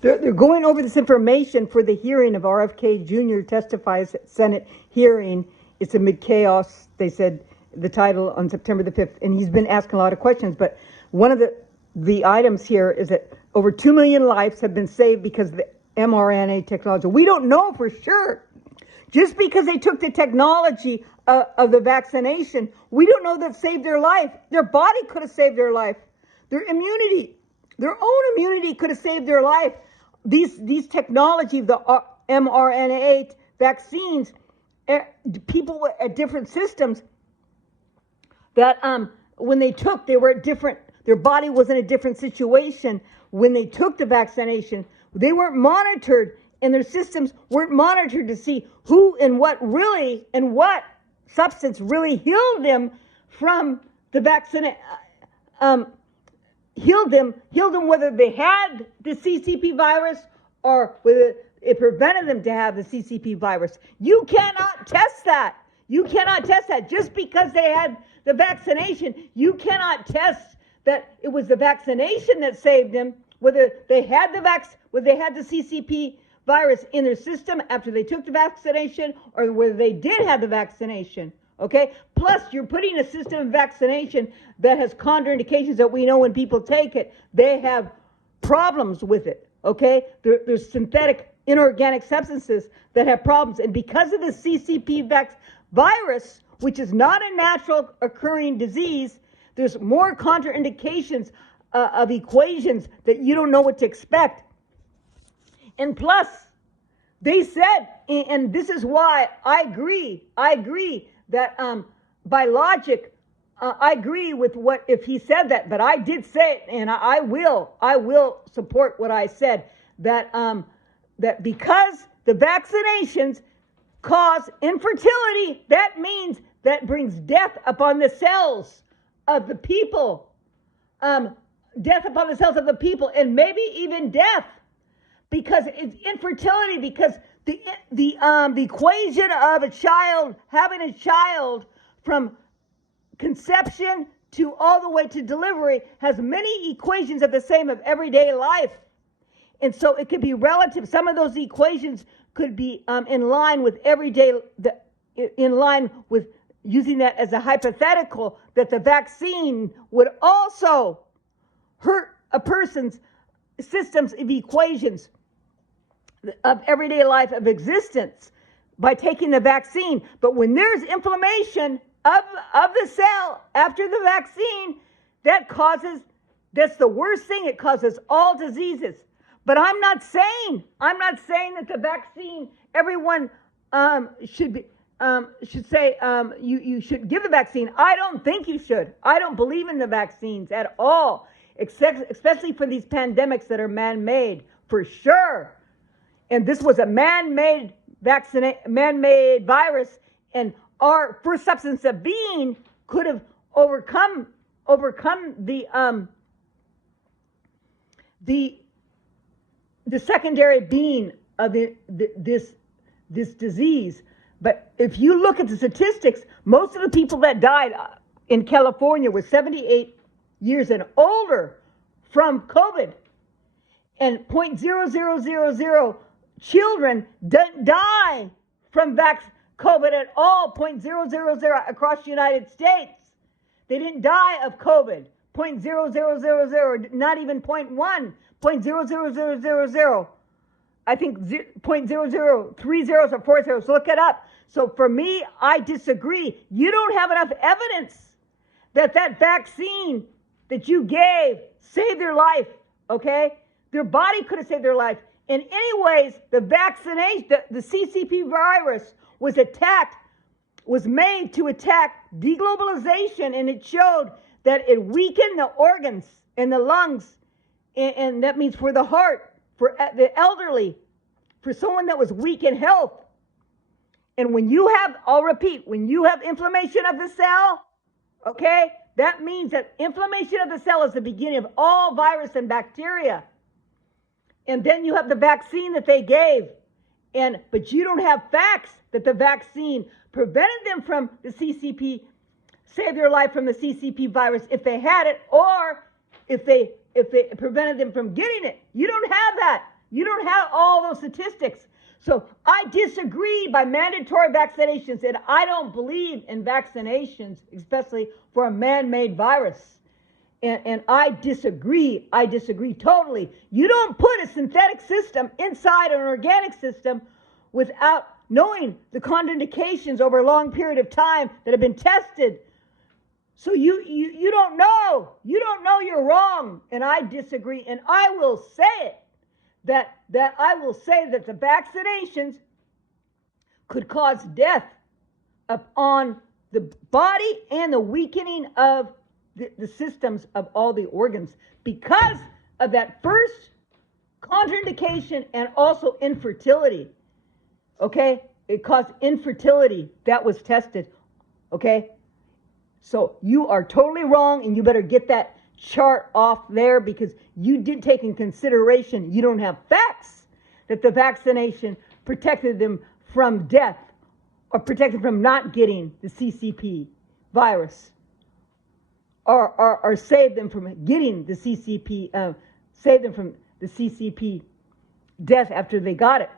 They're going over this information for the hearing of RFK Jr. testifies at Senate hearing. It's amid chaos, they said, the title on September the 5th. And he's been asking a lot of questions. But one of the items here is that over 2 million lives have been saved because of the mRNA technology. We don't know for sure. Just because they took the technology of the vaccination, we don't know that saved their life. Their body could have saved their life. Their immunity, their own immunity could have saved their life. These technology, the mRNA vaccines, people at different systems that when they took, they were at different, their body was in a different situation. When they took the vaccination, they weren't monitored, and their systems weren't monitored to see who and what really and what substance really healed them from the vaccine, healed them whether they had the CCP virus or whether it prevented them to have the CCP virus. You cannot test that. You cannot test that. Just because they had the vaccination, you cannot test that it was the vaccination that saved them, whether they had the CCP virus in their system after they took the vaccination or whether they did have the vaccination. Okay? Plus, you're putting a system of vaccination that has contraindications that we know when people take it, they have problems with it. Okay? There's synthetic inorganic substances that have problems. And because of the CCP virus, which is not a natural occurring disease, there's more contraindications of equations that you don't know what to expect. And plus, they said, and this is why I agree that by logic, I agree with what, if he said that, but I did say it, and I will support what I said, that that because the vaccinations cause infertility, that means that brings death upon the cells of the people, death upon the cells of the people, and maybe even death, because it's infertility, because the equation of a child, having a child from conception to all the way to delivery has many equations of the same of everyday life. And so it could be relative. Some of those equations could be in line with everyday, in line with using that as a hypothetical, that the vaccine would also hurt a person's systems of equations of everyday life of existence by taking the vaccine. But when there's inflammation of the cell after the vaccine, that's the worst thing. It causes all diseases. But I'm not saying that the vaccine, everyone should say you should give the vaccine. I don't think you should. I don't believe in the vaccines at all, especially for these pandemics that are man-made, for sure. And this was a man-made virus, and our first substance of being could have overcome the secondary being of this disease. But if you look at the statistics, most of the people that died in California were 78 years and older from COVID, and 0.0000 children don't die from COVID at all. 0.000 across the United States. They didn't die of COVID. 0.0000, not even 0.1. 0.00000. I think 0.0030 or 40. So look it up. So for me, I disagree. You don't have enough evidence that vaccine that you gave saved their life. Okay, their body could have saved their life. And anyways, the vaccination, the CCP virus was made to attack deglobalization, and it showed that it weakened the organs and the lungs, and that means for the heart, for the elderly, for someone that was weak in health. And when you have, I'll repeat, when you have inflammation of the cell, okay, that means that inflammation of the cell is the beginning of all virus and bacteria. And then you have the vaccine that they gave, but you don't have facts that the vaccine prevented them from the CCP, saved their life from the CCP virus if they had it, or if they prevented them from getting it. You don't have that. You don't have all those statistics. So I disagree by mandatory vaccinations, and I don't believe in vaccinations, especially for a man-made virus. And I disagree. I disagree totally. You don't put a synthetic system inside an organic system without knowing the contraindications over a long period of time that have been tested. So you don't know. You don't know, you're wrong. And I disagree. And I will say it, that I will say that the vaccinations could cause death upon the body and the weakening of the systems of all the organs because of that first contraindication and also infertility. Okay? It caused infertility. That was tested. Okay? So you are totally wrong, and you better get that chart off there because you did take in consideration, you don't have facts that the vaccination protected them from death or protected from not getting the CCP virus or saved them from getting the CCP, saved them from the CCP death after they got it.